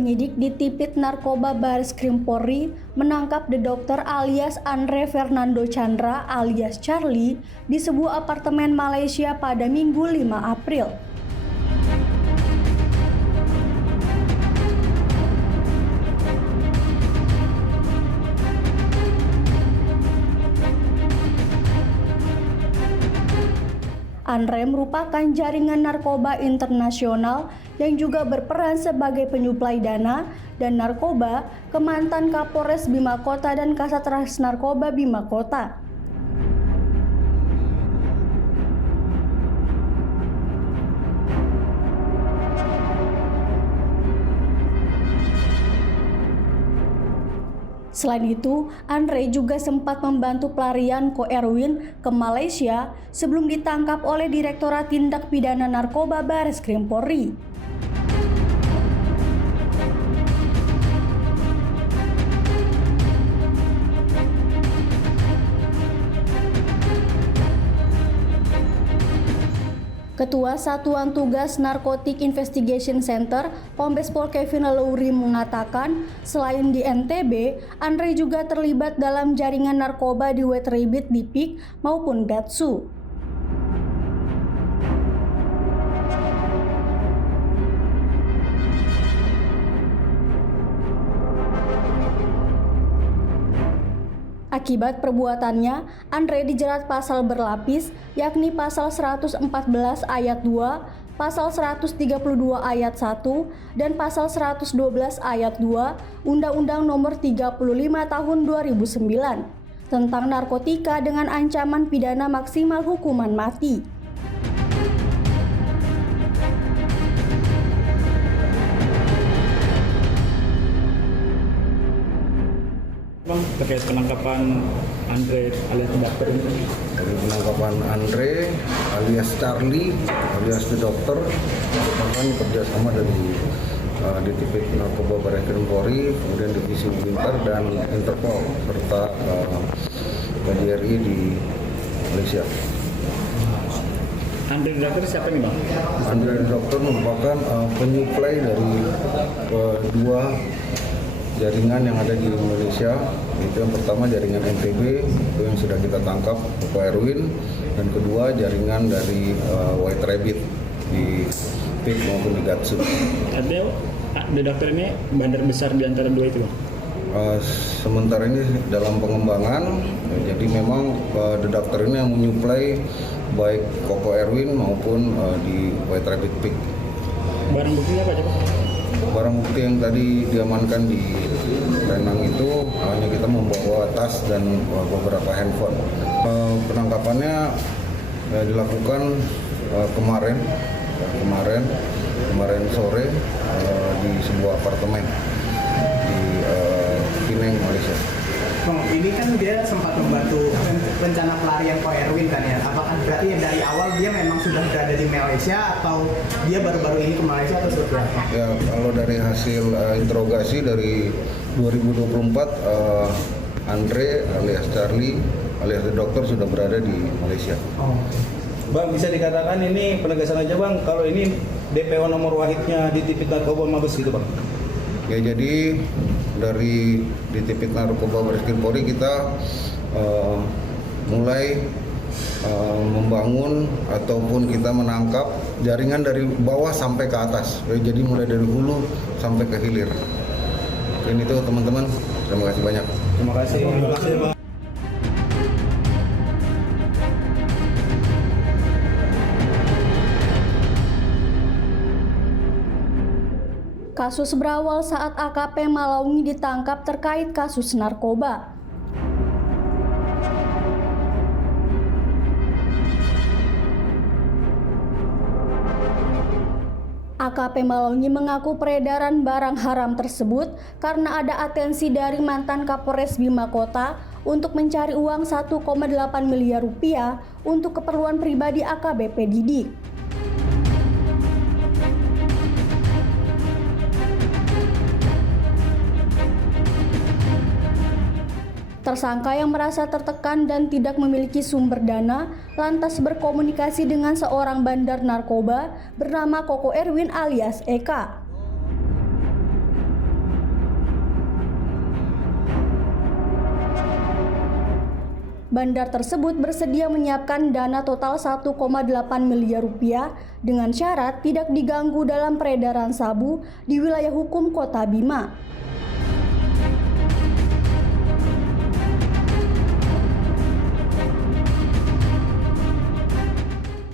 penyidik di Tipit Narkoba Bareskrim Polri menangkap The Doctor alias Andre Fernando Chandra alias Charlie di sebuah apartemen Malaysia pada Minggu 5 April. Andre merupakan jaringan narkoba internasional yang juga berperan sebagai penyuplai dana dan narkoba ke mantan Kapolres Bima Kota dan Kasat Res Narkoba Bima Kota. Selain itu, Andre juga sempat membantu pelarian Ko Erwin ke Malaysia sebelum ditangkap oleh Direktorat Tindak Pidana Narkoba Bareskrim Polri. Ketua Satuan Tugas Narcotic Investigation Center, Kombes Pol Kevin Lauri mengatakan, selain di NTB, Andre juga terlibat dalam jaringan narkoba di White Rabbit di PIK maupun Gatsu. Akibat perbuatannya, Andre dijerat pasal berlapis, yakni pasal 114 ayat 2, pasal 132 ayat 1, dan pasal 112 ayat 2 Undang-Undang Nomor 35 Tahun 2009 tentang narkotika dengan ancaman pidana maksimal hukuman mati. Terkait penangkapan Andre alias Dokter ini. Dari penangkapan Andre alias Charlie alias The Doctor merupakan kerjasama dari Tipit Narkoba Bareskrim Polri, kemudian Divisi Bintar dan Interpol serta KJRI di Malaysia. Andre The Doctor siapa nih, Bang? Andre The Doctor merupakan penyuplai dari dua jaringan yang ada di Indonesia. Itu yang pertama jaringan NTB, itu yang sudah kita tangkap Ko Erwin, dan kedua jaringan dari White Rabbit di PIK maupun di Gatsu. Artinya The Doctor ini bandar besar di antara dua itu, Bang? Sementara ini dalam pengembangan, jadi memang The Doctor ini yang menyuplai baik Ko Erwin maupun di White Rabbit PIK. Barang buktinya apa, Pak? Barang bukti yang tadi diamankan di Renang itu hanya kita membawa tas dan beberapa handphone. Penangkapannya dilakukan kemarin sore di sebuah apartemen di Penang, Malaysia. Ini kan dia sempat membantu rencana pelarian Ko Erwin kan ya? Apakah berarti dari awal dia memang sudah berada di Malaysia atau dia baru-baru ini ke Malaysia atau seperti apa? Ya, kalau dari hasil interogasi dari 2024, Andre alias Charlie alias The Doctor sudah berada di Malaysia. Oh. Bang, bisa dikatakan ini penegasan aja, Bang, kalau ini DPO nomor wahidnya di Tipit Narkoba Mabes gitu, Bang? Ya, jadi dari di Tipit Narkoba Bareskrim Polri kita mulai membangun ataupun kita menangkap jaringan dari bawah sampai ke atas. Jadi mulai dari hulu sampai ke hilir. Ini itu teman-teman. Terima kasih banyak. Terima kasih, Bang. Kasus berawal saat AKP Malawi ditangkap terkait kasus narkoba. AKP Malawi mengaku peredaran barang haram tersebut karena ada atensi dari mantan Kapolres Bima Kota untuk mencari uang 1,8 miliar rupiah untuk keperluan pribadi AKBP Didik. Tersangka yang merasa tertekan dan tidak memiliki sumber dana lantas berkomunikasi dengan seorang bandar narkoba bernama Ko Erwin alias Eka. Bandar tersebut bersedia menyiapkan dana total 1,8 miliar rupiah dengan syarat tidak diganggu dalam peredaran sabu di wilayah hukum Kota Bima.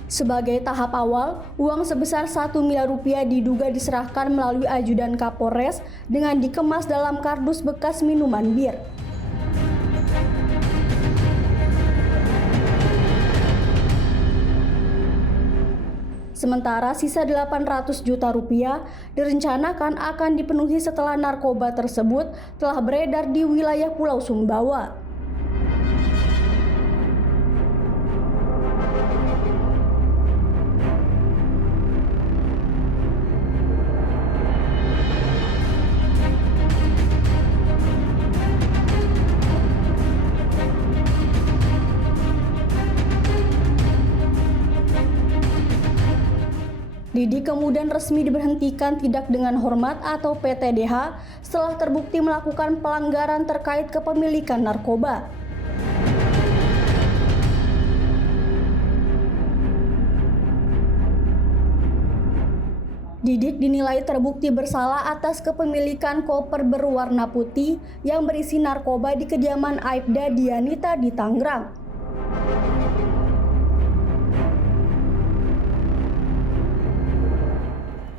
Sebagai tahap awal, uang sebesar 1 miliar rupiah diduga diserahkan melalui ajudan Kapolres dengan dikemas dalam kardus bekas minuman bir. Sementara sisa 800 juta rupiah direncanakan akan dipenuhi setelah narkoba tersebut telah beredar di wilayah Pulau Sumbawa. Didi kemudian resmi diberhentikan tidak dengan hormat atau PTDH setelah terbukti melakukan pelanggaran terkait kepemilikan narkoba. Didik dinilai terbukti bersalah atas kepemilikan koper berwarna putih yang berisi narkoba di kediaman Aibda Dianita di Tangerang.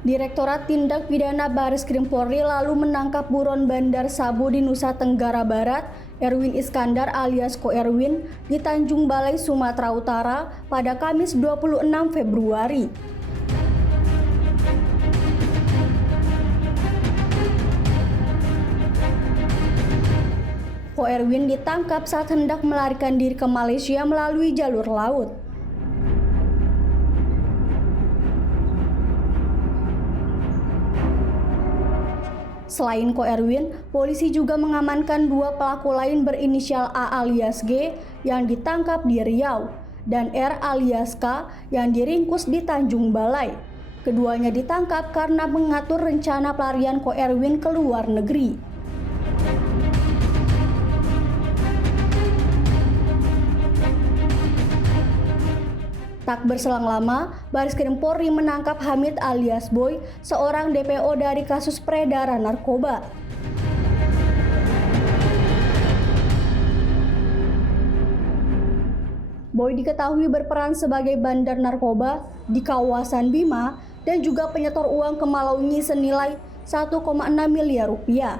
Direktorat Tindak Pidana Bareskrim Polri lalu menangkap buron bandar sabu di Nusa Tenggara Barat, Erwin Iskandar alias Ko Erwin, di Tanjung Balai, Sumatera Utara pada Kamis 26 Februari. Ko Erwin ditangkap saat hendak melarikan diri ke Malaysia melalui jalur laut. Selain Ko Erwin, polisi juga mengamankan 2 pelaku lain berinisial A alias G yang ditangkap di Riau dan R alias K yang diringkus di Tanjung Balai. Keduanya ditangkap karena mengatur rencana pelarian Ko Erwin ke luar negeri. Tak berselang lama, Bareskrim Polri menangkap Hamid alias Boy, seorang DPO dari kasus peredaran narkoba. Boy diketahui berperan sebagai bandar narkoba di kawasan Bima dan juga penyetor uang ke Malawi senilai 1,6 miliar rupiah.